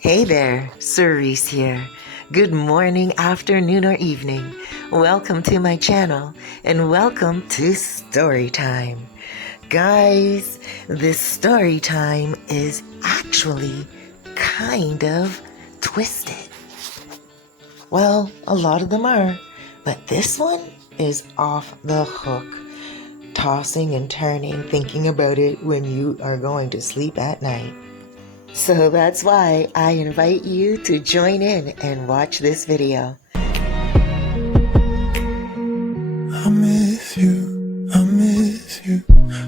Hey there, Cerise here. Good morning, afternoon, or evening. Welcome to my channel and welcome to Story Time. Guys, this story time is actually kind of twisted. Well, a lot of them are, but this one is off the hook. Tossing and turning, thinking about it when you are going to sleep at night. So that's why I invite you to join in and watch this video. I miss you, I miss you,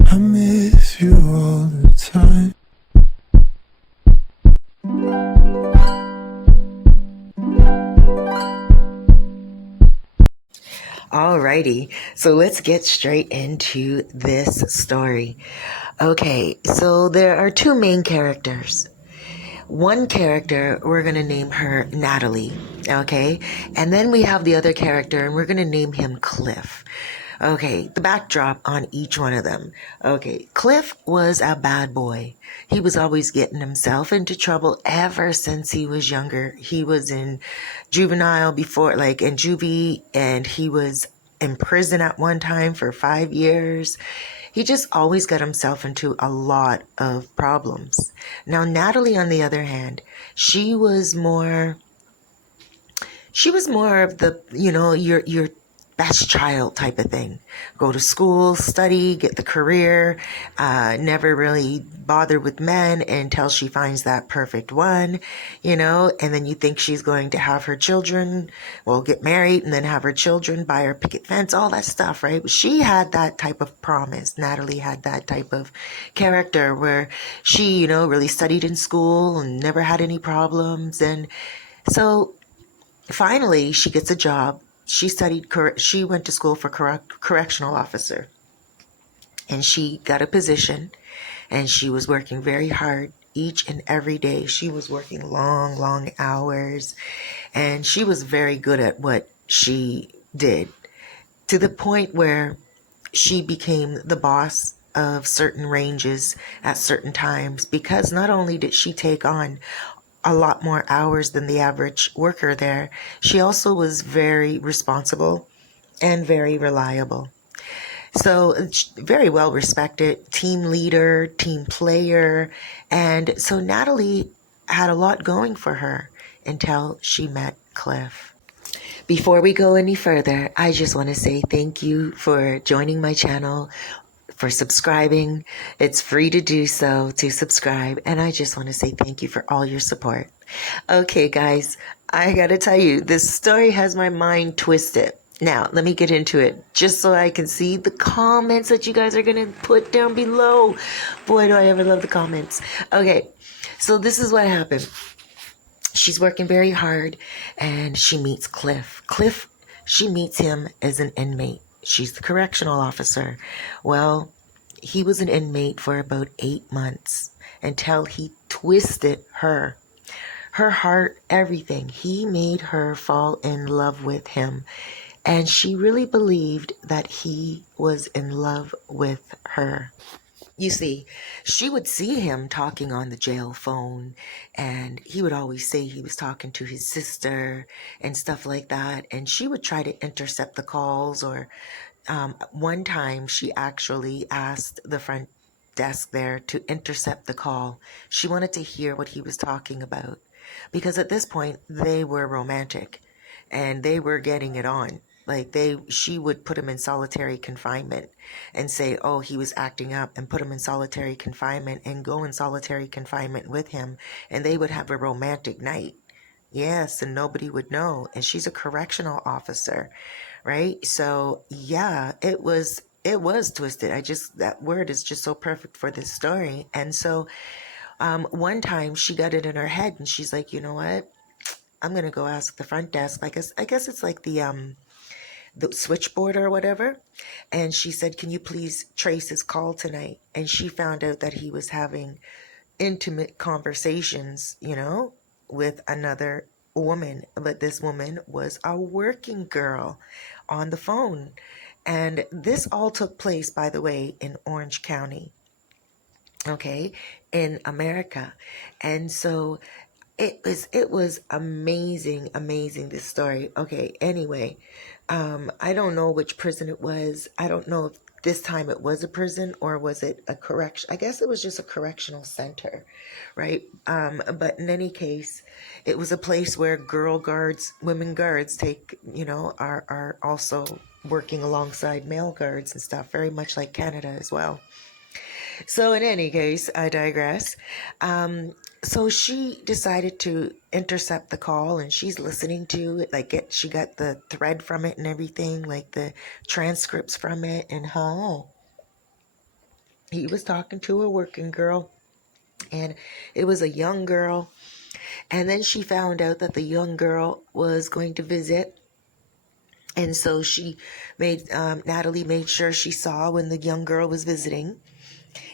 I miss you all the time. Alrighty, so let's get straight into this story. Okay, so there are two main characters. One character, we're going to name her Natalie, okay? And then we have the other character, and we're going to name him Cliff. Okay, the backdrop on each one of them. Okay, Cliff was a bad boy. He was always getting himself into trouble ever since he was younger. He was in juvenile before, like in juvie, and he was in prison at one time for 5 years. He just always got himself into a lot of problems. Now, Natalie, on the other hand, she was more of the, your best child type of thing. Go to school, study, get the career, never really bother with men until she finds that perfect one, and then you think she's going to have her children, well, get married and then have her children, buy her picket fence, all that stuff, right? She had that type of promise. Natalie had that type of character where she, really studied in school and never had any problems. And so finally, she gets a job. She went to school for correctional officer. And she got a position, and she was working very hard each and every day. She was working long, long hours, and she was very good at what she did, to the point where she became the boss of certain ranges at certain times, because not only did she take on a lot more hours than the average worker there, she also was very responsible and very reliable. So, very well respected team leader, team player. And so Natalie had a lot going for her until she met Cliff. Before we go any further, I just want to say thank you for joining my channel, for subscribing. It's free to do so, to subscribe. And I just want to say thank you for all your support. Okay, guys, I gotta tell you, this story has my mind twisted. Now, let me get into it just so I can see the comments that you guys are gonna put down below. Boy, do I ever love the comments. Okay, so this is what happened. She's working very hard and she meets Cliff. She meets him as an inmate. She's the correctional officer. Well, he was an inmate for about 8 months until he twisted her heart, everything. He made her fall in love with him. And she really believed that he was in love with her. You see, she would see him talking on the jail phone, and he would always say he was talking to his sister and stuff like that. And she would try to intercept the calls, or one time she actually asked the front desk there to intercept the call. She wanted to hear what he was talking about, because at this point they were romantic and they were getting it on. Like she would put him in solitary confinement and say, oh, he was acting up, and put him in solitary confinement and go in solitary confinement with him, and they would have a romantic night. Yes, and nobody would know. And she's a correctional officer, right? So yeah, it was twisted. That word is just so perfect for this story. And so one time she got it in her head, and she's like, you know what? I'm gonna go ask the front desk. I guess it's like the switchboard or whatever. And she said, can you please trace his call tonight? And she found out that he was having intimate conversations, with another woman. But this woman was a working girl on the phone. And this all took place, by the way, in Orange County, okay, in America. And so It was amazing, this story. Okay, anyway, I don't know which prison it was. I don't know if this time it was a prison or was it a correction. I guess it was just a correctional center, right? But in any case, it was a place where women guards are also working alongside male guards and stuff, very much like Canada as well. So in any case, I digress. So she decided to intercept the call, and she's listening to it. She got the thread from it and everything, like the transcripts from it. And he was talking to a working girl, and it was a young girl. And then she found out that the young girl was going to visit. And so Natalie made sure she saw when the young girl was visiting.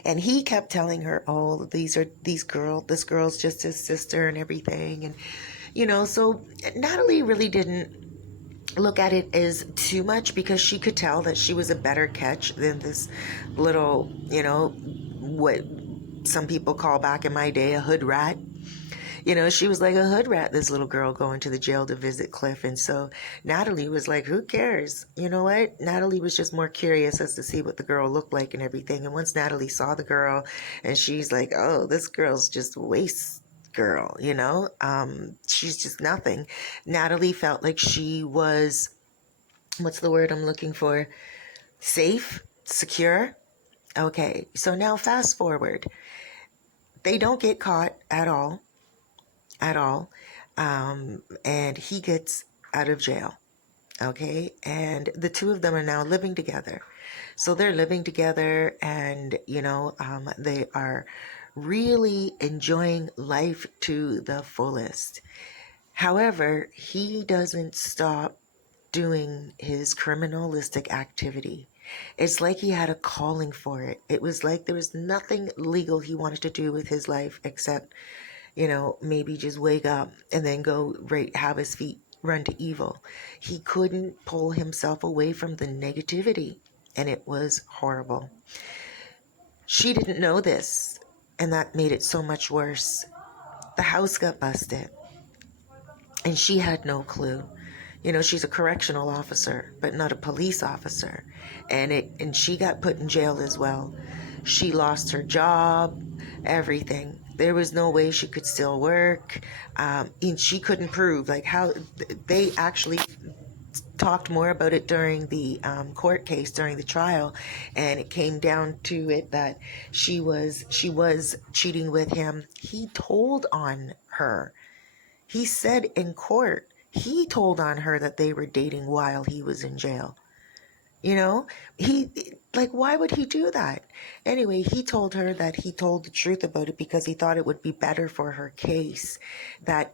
And he kept telling her, "Oh, this girl's just his sister and everything." And so Natalie really didn't look at it as too much because she could tell that she was a better catch than this little, what some people call back in my day a hood rat. She was like a hood rat, this little girl going to the jail to visit Cliff. And so Natalie was like, who cares? You know what? Natalie was just more curious as to see what the girl looked like and everything. And once Natalie saw the girl, and she's like, oh, this girl's just waste girl, she's just nothing. Natalie felt like she was, what's the word I'm looking for? Safe, secure. Okay, so now fast forward. They don't get caught at all. And he gets out of jail. Okay. And the two of them are now living together. So they're living together, and, they are really enjoying life to the fullest. However, he doesn't stop doing his criminalistic activity. It's like he had a calling for it. It was like there was nothing legal he wanted to do with his life except maybe just wake up and then go right, have his feet run to evil. He couldn't pull himself away from the negativity, and it was horrible. She didn't know this, and that made it so much worse. The house got busted, and she had no clue. She's a correctional officer, but not a police officer. And she got put in jail as well. She lost her job, everything. There was no way she could still work. And she couldn't prove how they actually talked more about it during the court case, during the trial. And it came down to it that she was cheating with him. He told on her. He said in court, he told on her that they were dating while he was in jail. Why would he do that? Anyway, he told her that he told the truth about it because he thought it would be better for her case, that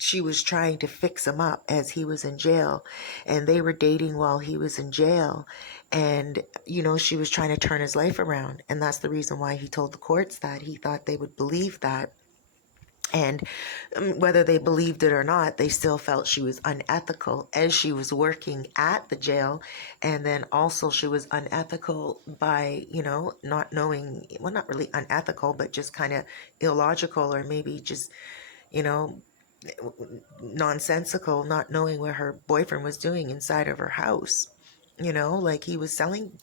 she was trying to fix him up as he was in jail, and they were dating while he was in jail. And, she was trying to turn his life around. And that's the reason why he told the courts that. He thought they would believe that. And whether they believed it or not, they still felt she was unethical as she was working at the jail. And then also she was unethical by, not knowing, well, not really unethical, but just kind of illogical, or maybe just, nonsensical, not knowing what her boyfriend was doing inside of her house. He was selling,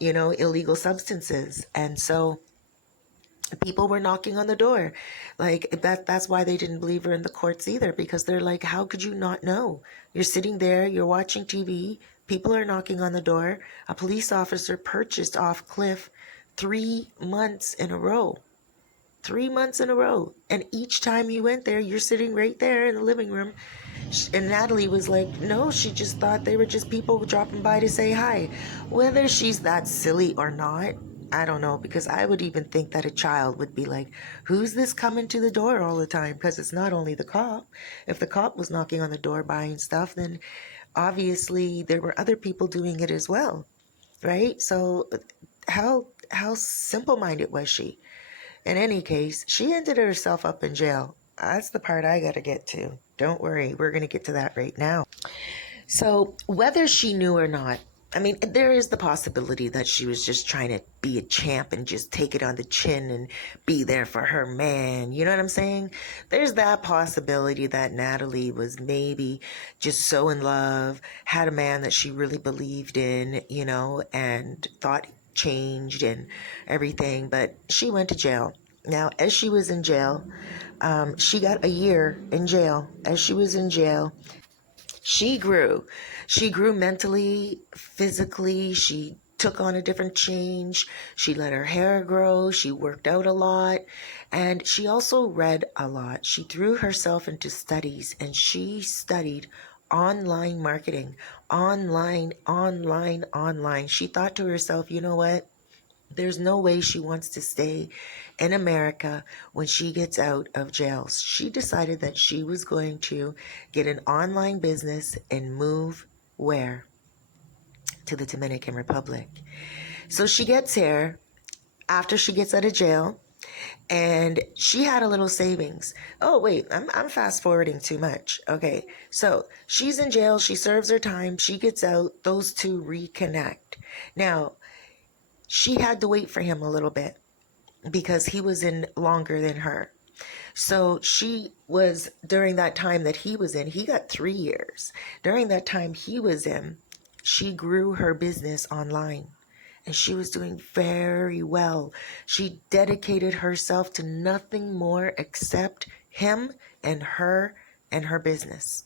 illegal substances. And so people were knocking on the door. That's why they didn't believe her in the courts either, because they're like, how could you not know? You're sitting there, you're watching TV, people are knocking on the door. A police officer purchased off Cliff 3 months in a row. 3 months in a row. And each time you went there, you're sitting right there in the living room. And Natalie was like, no, she just thought they were just people dropping by to say hi. Whether she's that silly or not, I don't know, because I would even think that a child would be like, who's this coming to the door all the time? Because it's not only the cop. If the cop was knocking on the door buying stuff, then obviously there were other people doing it as well, right? So how simple-minded was she? In any case, she ended herself up in jail. That's the part I got to get to. Don't worry, we're going to get to that right now. So whether she knew or not, I mean, there is the possibility that she was just trying to be a champ and just take it on the chin and be there for her man. You know what I'm saying? There's that possibility that Natalie was maybe just so in love, had a man that she really believed in, you know, and thought changed and everything. But she went to jail. Now, as she was in jail, she got a year in jail. As she was in jail, she grew. She grew mentally, physically. She took on a different change. She let her hair grow. She worked out a lot. And she also read a lot. She threw herself into studies and she studied online marketing. Online. She thought to herself, you know what? There's no way she wants to stay in America when she gets out of jail. She decided that she was going to get an online business and move where? To the Dominican Republic. So she gets here after she gets out of jail and she had a little savings. Oh, wait, I'm fast forwarding too much. Okay, so she's in jail. She serves her time. She gets out. Those two reconnect. Now, she had to wait for him a little bit because he was in longer than her. So she was, during that time that he was in, he got 3 years. During that time he was in, she grew her business online and she was doing very well. She dedicated herself to nothing more except him and her business.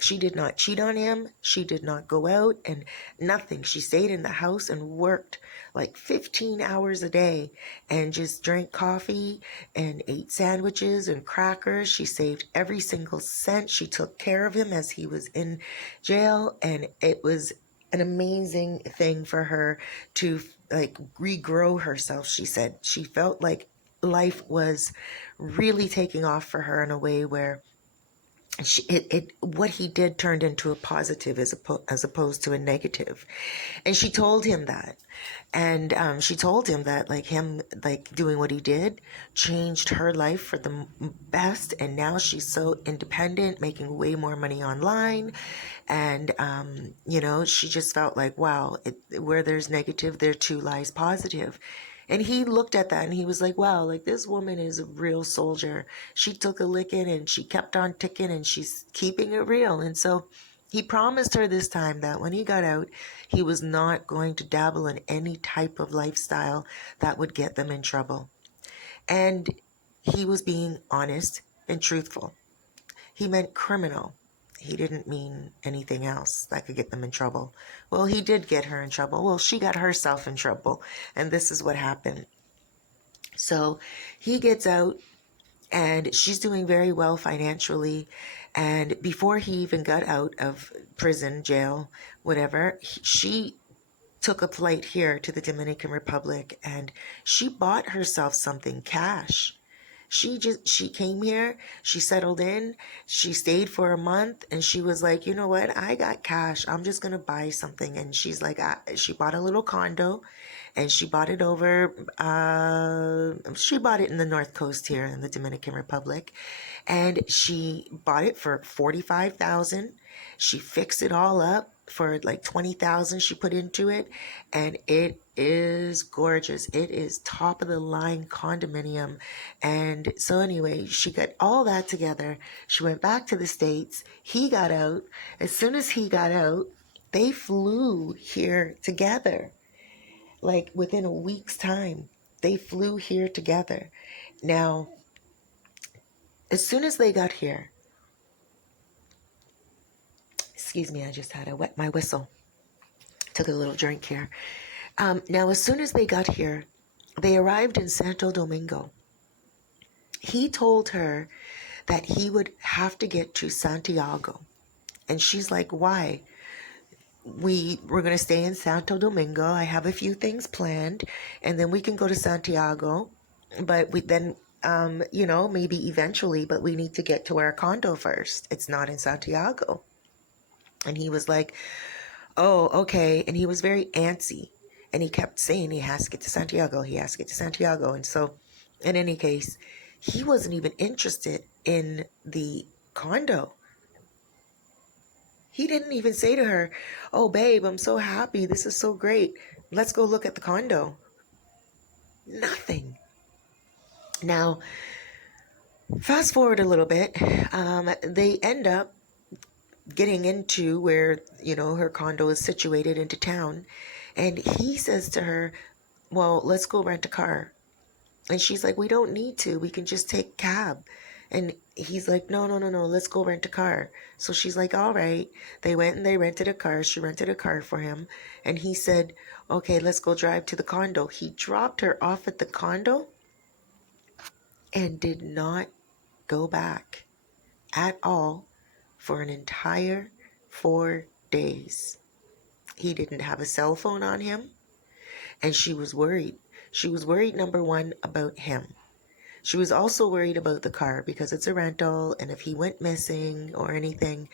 She did not cheat on him. She did not go out and nothing. She stayed in the house and worked like 15 hours a day and just drank coffee and ate sandwiches and crackers. She saved every single cent. She took care of him as he was in jail. And it was an amazing thing for her to like regrow herself. She said she felt like life was really taking off for her in a way where what he did turned into a positive as opposed to a negative. And she told him that. And she told him that like him like doing what he did changed her life for the best. And now she's so independent, making way more money online. And, you know, she just felt like, wow, where there's negative, there too lies positive. And he looked at that and he was like, wow, like this woman is a real soldier. She took a licking and she kept on ticking and she's keeping it real. And so he promised her this time that when he got out, he was not going to dabble in any type of lifestyle that would get them in trouble. And he was being honest and truthful. He meant criminal. He didn't mean anything else that could get them in trouble. Well, he did get her in trouble. Well, she got herself in trouble. And this is what happened. So he gets out and she's doing very well financially. And before he even got out of prison, jail, whatever, she took a flight here to the Dominican Republic and she bought herself something cash. She came here, she settled in, she stayed for a month and she was like, you know what, I got cash, I'm just gonna buy something. And she's like, she bought a little condo and she bought it she bought it in the North Coast here in the Dominican Republic. And she bought it for 45,000. She fixed it all up for like 20,000 she put into it, and it is gorgeous. It is top of the line condominium. And so anyway, she got all that together. She went back to the States. He got out. As soon as he got out, they flew here together. Like within a week's time, they flew here together. Now, as soon as they got here, excuse me, I just had to wet my whistle. Took a little drink here. Now, as soon as they got here, they arrived in Santo Domingo. He told her that he would have to get to Santiago. And she's like, why? We're going to stay in Santo Domingo. I have a few things planned and then we can go to Santiago. But we then, you know, maybe eventually, but we need to get to our condo first. It's not in Santiago. And he was like, oh, okay. And he was very antsy. And he kept saying he has to get to Santiago. He has to get to Santiago. And so, in any case, he wasn't even interested in the condo. He didn't even say to her, "Oh, babe, I'm so happy. This is so great. Let's go look at the condo." Nothing. Now, fast forward a little bit. They end up getting into where, her condo is situated into town. And he says to her, "Well, let's go rent a car." And she's like, "We don't need to. We can just take cab." And he's like, "No, no, no, no. Let's go rent a car." So she's like, "All right." They went and they rented a car. She rented a car for him. And he said, "Okay, let's go drive to the condo." He dropped her off at the condo and did not go back at all for an entire 4 days. He didn't have a cell phone on him. And she was worried. She was worried, number one, about him. She was also worried about the car because it's a rental, and if he went missing or anything,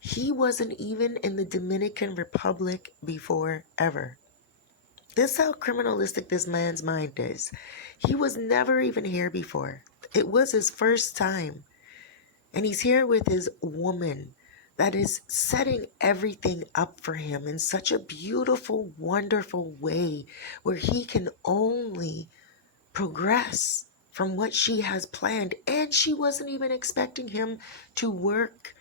he wasn't even in the Dominican Republic before ever. This is how criminalistic this man's mind is. He was never even here before. It was his first time. And he's here with his woman that is setting everything up for him in such a beautiful, wonderful way where he can only progress from what she has planned. And she wasn't even expecting him to work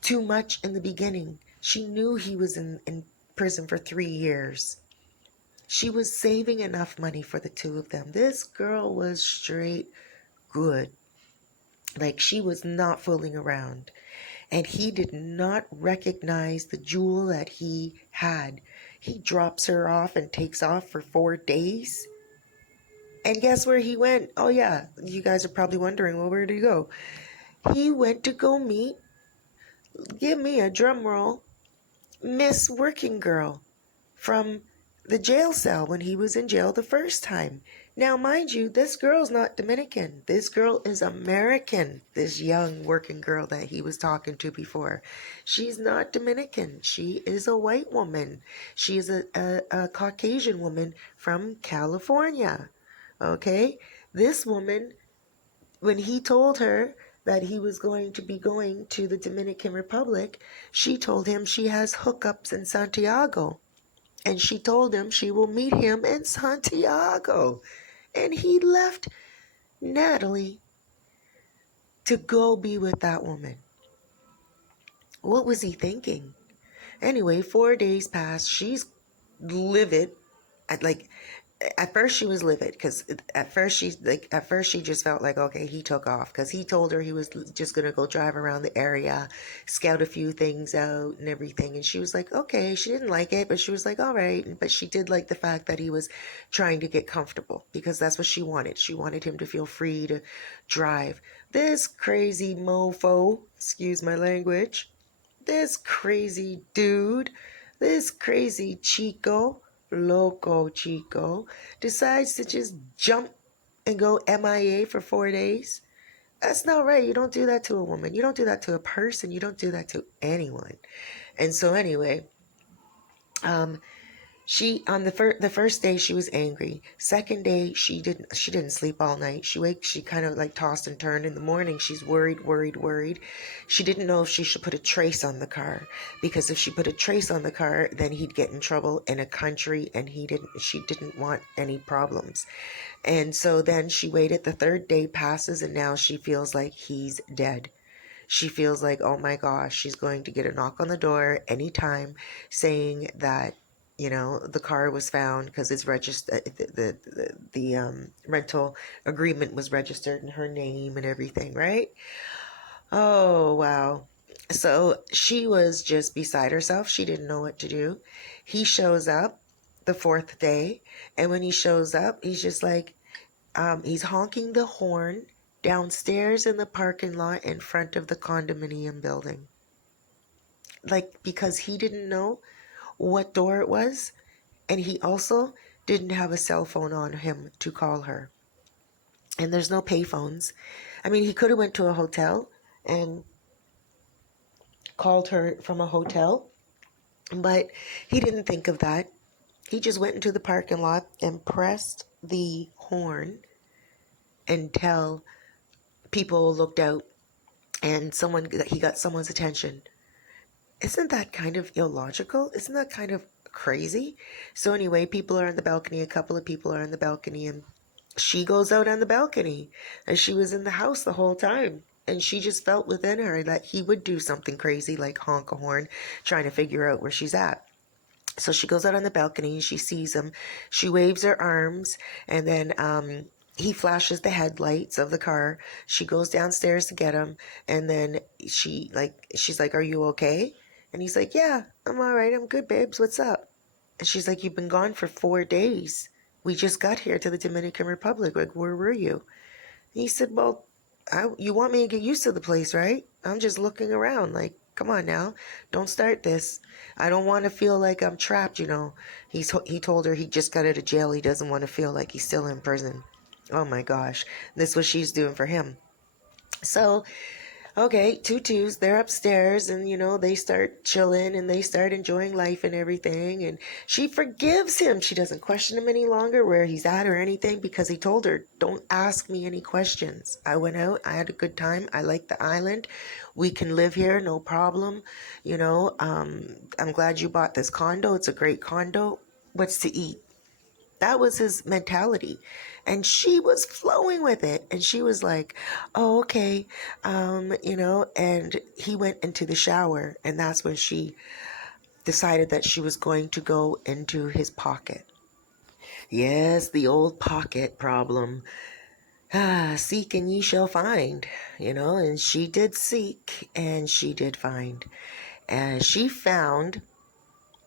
too much in the beginning. She knew he was in prison for 3 years. She was saving enough money for the two of them. This girl was straight good. Like, she was not fooling around. And he did not recognize the jewel that he had. He drops her off and takes off for 4 days. And guess where he went? Oh, yeah. You guys are probably wondering, well, where did he go? He went to go meet, give me a drum roll, Miss Working Girl from the jail cell when he was in jail the first time. Now, mind you, this girl's not Dominican. This girl is American, this young working girl that he was talking to before. She's not Dominican. She is a white woman. She is a Caucasian woman from California. Okay? This woman, when he told her that he was going to be going to the Dominican Republic, she told him she has hookups in Santiago. And she told him she will meet him in Santiago. And he left Natalie to go be with that woman. What was he thinking? Anyway, 4 days passed. She's livid. At first she was livid because at first she just felt like, okay, he took off because he told her he was just gonna go drive around the area, scout a few things out and everything. And she was like, okay. She didn't like it, but she was like, all right. But she did like the fact that he was trying to get comfortable because that's what she wanted. She wanted him to feel free to drive. This crazy mofo, excuse my language, this crazy dude, this crazy Chico, loco Chico, decides to just jump and go MIA for 4 days. That's not right. You don't do that to a woman. You don't do that to a person. You don't do that to anyone. And so anyway, she on the first day she was angry. Second day she didn't sleep all night. She kind of like tossed and turned. In the morning she's worried. She didn't know if she should put a trace on the car because if she put a trace on the car, then he'd get in trouble in a country, and she didn't want any problems. And so then she waited. The third day passes, and now she feels like he's dead. She feels like, oh my gosh, she's going to get a knock on the door anytime saying that, the car was found because it's registered. The rental agreement was registered in her name and everything, right? Oh, wow. So she was just beside herself. She didn't know what to do. He shows up the fourth day. And when he shows up, he's just like, he's honking the horn downstairs in the parking lot in front of the condominium building. Like, because he didn't know what door it was. And he also didn't have a cell phone on him to call her. And there's no payphones. I mean, he could have went to a hotel and called her from a hotel, but he didn't think of that. He just went into the parking lot and pressed the horn until people looked out and he got someone's attention. Isn't that kind of illogical? Isn't that kind of crazy? So anyway, people are on the balcony. A couple of people are on the balcony, and she goes out on the balcony, and she was in the house the whole time. And she just felt within her that he would do something crazy like honk a horn, trying to figure out where she's at. So she goes out on the balcony and she sees him. She waves her arms, and then he flashes the headlights of the car. She goes downstairs to get him, and then she's like, "Are you okay?" And he's like, "Yeah, I'm all right. I'm good, babes. What's up?" And she's like, "You've been gone for 4 days. We just got here to the Dominican Republic. Like, where were you?" He said, "Well, you want me to get used to the place, right? I'm just looking around. Like, come on now. Don't start this. I don't want to feel like I'm trapped. He told her he just got out of jail. He doesn't want to feel like he's still in prison. Oh my gosh. This is what she's doing for him. So okay, tutus, they're upstairs and, they start chilling and they start enjoying life and everything. And she forgives him. She doesn't question him any longer where he's at or anything because he told her, don't ask me any questions. I went out. I had a good time. I like the island. We can live here. No problem. I'm glad you bought this condo. It's a great condo. What's to eat? That was his mentality. And she was flowing with it. And she was like, oh, okay. And he went into the shower. And that's when she decided that she was going to go into his pocket. Yes, the old pocket problem. Seek and ye shall find, and she did seek and she did find. And she found,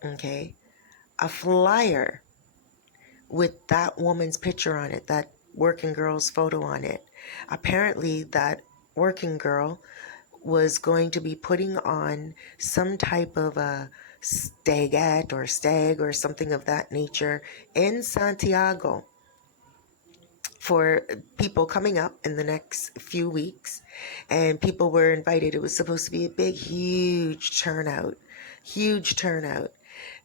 okay, a flyer with that woman's picture on it, that working girl's photo on it. Apparently, that working girl was going to be putting on some type of a stagette or stag or something of that nature in Santiago for people coming up in the next few weeks, and people were invited. It was supposed to be a big, huge turnout.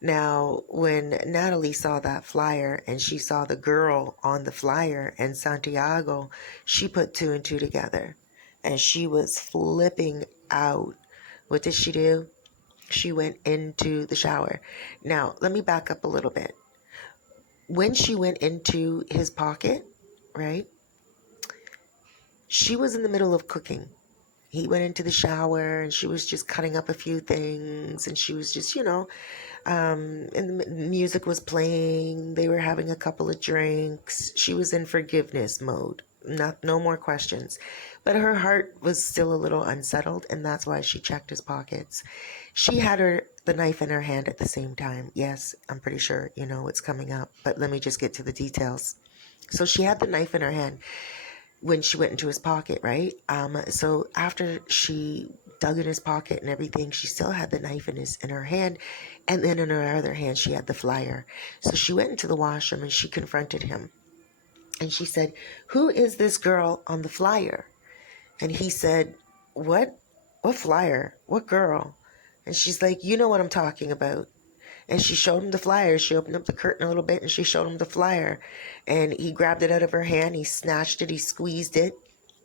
Now, when Natalie saw that flyer and she saw the girl on the flyer in Santiago, she put two and two together and she was flipping out. What did she do? She went into the shower. Now, let me back up a little bit. When she went into his pocket, right? She was in the middle of cooking. He went into the shower and she was just cutting up a few things and she was just, and the music was playing. They were having a couple of drinks. She was in forgiveness mode. No more questions. But her heart was still a little unsettled, and that's why she checked his pockets. She had the knife in her hand at the same time. Yes, I'm pretty sure you know what's coming up, but let me just get to the details. So she had the knife in her hand when she went into his pocket, right? So after she dug in his pocket and everything, she still had the knife in her hand, and then in her other hand she had the flyer. So she went into the washroom and she confronted him, and she said, "Who is this girl on the flyer?" And he said, "What? What flyer? What girl?" And she's like, "You know what I'm talking about." And she showed him the flyer. She opened up the curtain a little bit and she showed him the flyer. And he grabbed it out of her hand. He snatched it. He squeezed it.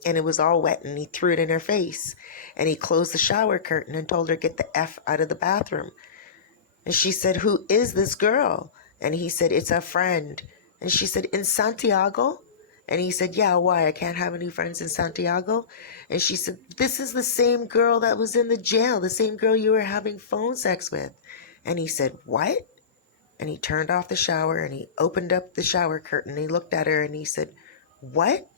And it was all wet and he threw it in her face. And he closed the shower curtain and told her, "Get the F out of the bathroom." And she said, "Who is this girl?" And he said, "It's a friend." And she said, "In Santiago?" And he said, "Yeah, why? I can't have any friends in Santiago." And she said, "This is the same girl that was in the jail, the same girl you were having phone sex with." And he said, "What?" And he turned off the shower and he opened up the shower curtain. He looked at her and he said, "What?"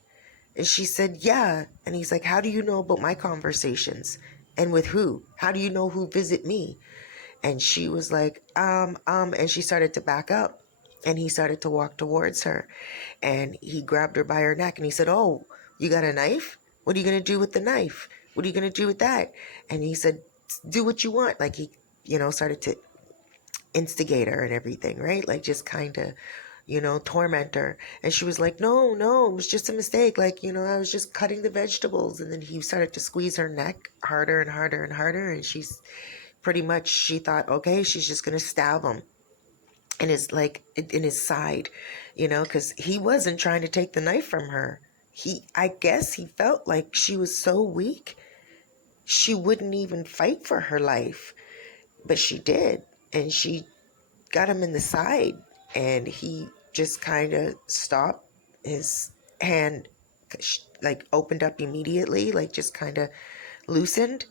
And she said, "Yeah." And he's like, "How do you know about my conversations? And with who? How do you know who visit me?" And she was like, and she started to back up. And he started to walk towards her. And he grabbed her by her neck and he said, "Oh, you got a knife? What are you going to do with the knife? What are you going to do with that?" And he said, "Do what you want." Like he, started to instigate her and everything, right? Like just kind of, torment her. And she was like, "No, no, it was just a mistake. Like, I was just cutting the vegetables." And then he started to squeeze her neck harder and harder and harder. And she thought, okay, she's just going to stab him in his side, because he wasn't trying to take the knife from her. I guess he felt like she was so weak, she wouldn't even fight for her life. but she did. And she got him in the side, and he just kind of stopped. His hand like opened up immediately, like just kind of loosened.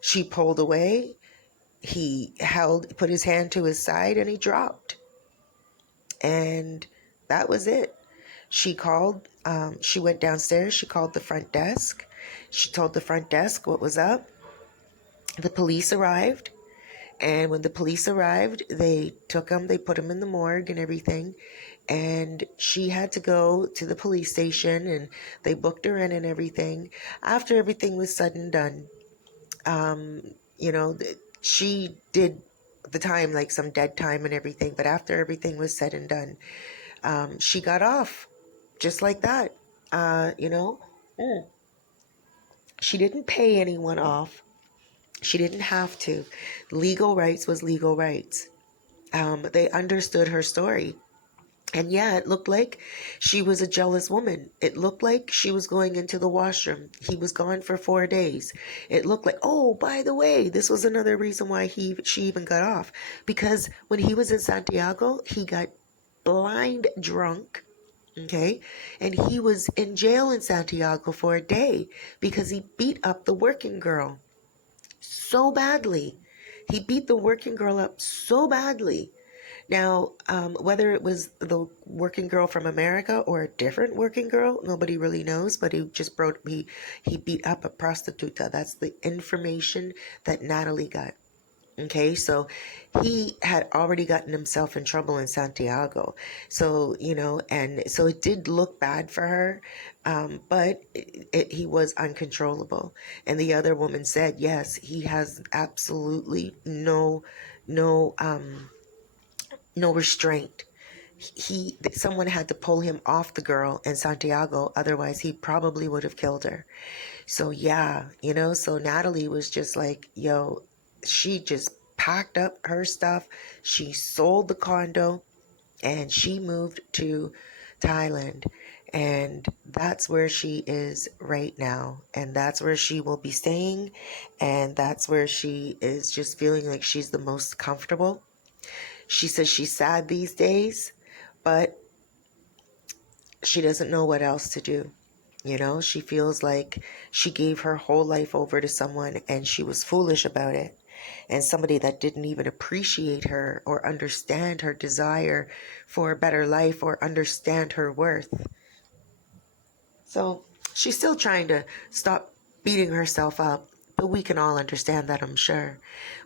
She pulled away. He put his hand to his side, and he dropped. And that was it. She went downstairs. She called the front desk. She told the front desk what was up. The police arrived. And when the police arrived, they took him, they put him in the morgue and everything. And she had to go to the police station, and they booked her in and everything. After everything was said and done, she did the time, like some dead time and everything. But after everything was said and done, she got off just like that. She didn't pay anyone off. She didn't have to. Legal rights was legal rights. They understood her story. And yeah, it looked like she was a jealous woman. It looked like she was going into the washroom. He was gone for 4 days. It looked like, oh, by the way, this was another reason why she even got off. Because when he was in Santiago, he got blind drunk. Okay. And he was in jail in Santiago for a day because he beat up the working girl so badly. He beat the working girl up so badly. Now, whether it was the working girl from America or a different working girl, nobody really knows, but he beat up a prostituta. That's the information that Natalie got. Okay, so he had already gotten himself in trouble in Santiago. So, and so it did look bad for her, but he was uncontrollable. And the other woman said, yes, he has absolutely no restraint. Someone had to pull him off the girl in Santiago, otherwise he probably would have killed her. So yeah, so Natalie was just like, yo, she just packed up her stuff. She sold the condo and she moved to Thailand. And that's where she is right now. And that's where she will be staying. And that's where she is just feeling like she's the most comfortable. She says she's sad these days, but she doesn't know what else to do. She feels like she gave her whole life over to someone and she was foolish about it. And somebody that didn't even appreciate her or understand her desire for a better life or understand her worth. So she's still trying to stop beating herself up, but we can all understand that, I'm sure.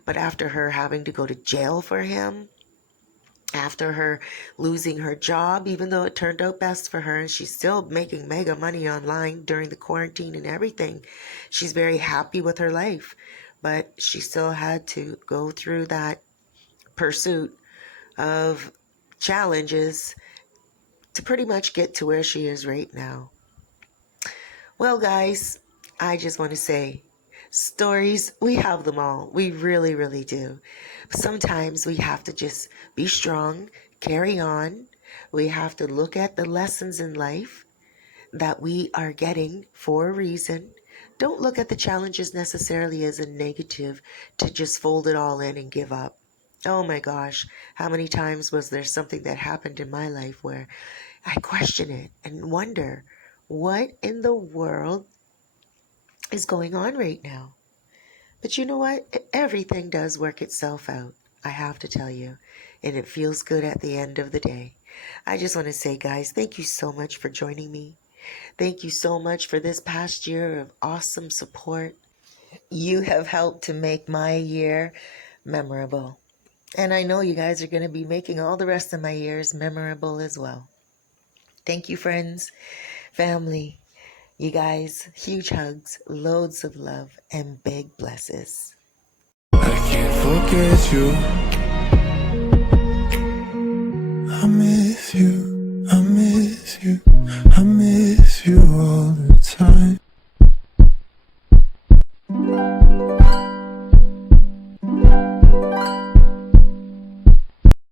But after her having to go to jail for him, after her losing her job, even though it turned out best for her, and she's still making mega money online during the quarantine and everything. She's very happy with her life, but she still had to go through that pursuit of challenges to pretty much get to where she is right now. Well, guys, I just want to say, stories, we have them all. We really, really do. Sometimes we have to just be strong, carry on. We have to look at the lessons in life that we are getting for a reason. Don't look at the challenges necessarily as a negative to just fold it all in and give up. Oh my gosh, how many times was there something that happened in my life where I question it and wonder, what in the world is going on right now? But you know what? Everything does work itself out, I have to tell you. And it feels good at the end of the day. I just want to say, guys, thank you so much for joining me. Thank you so much for this past year of awesome support. You have helped to make my year memorable. And I know you guys are going to be making all the rest of my years memorable as well. Thank you, friends, family. You guys, huge hugs, loads of love, and big blesses. I can't forget you. I miss you.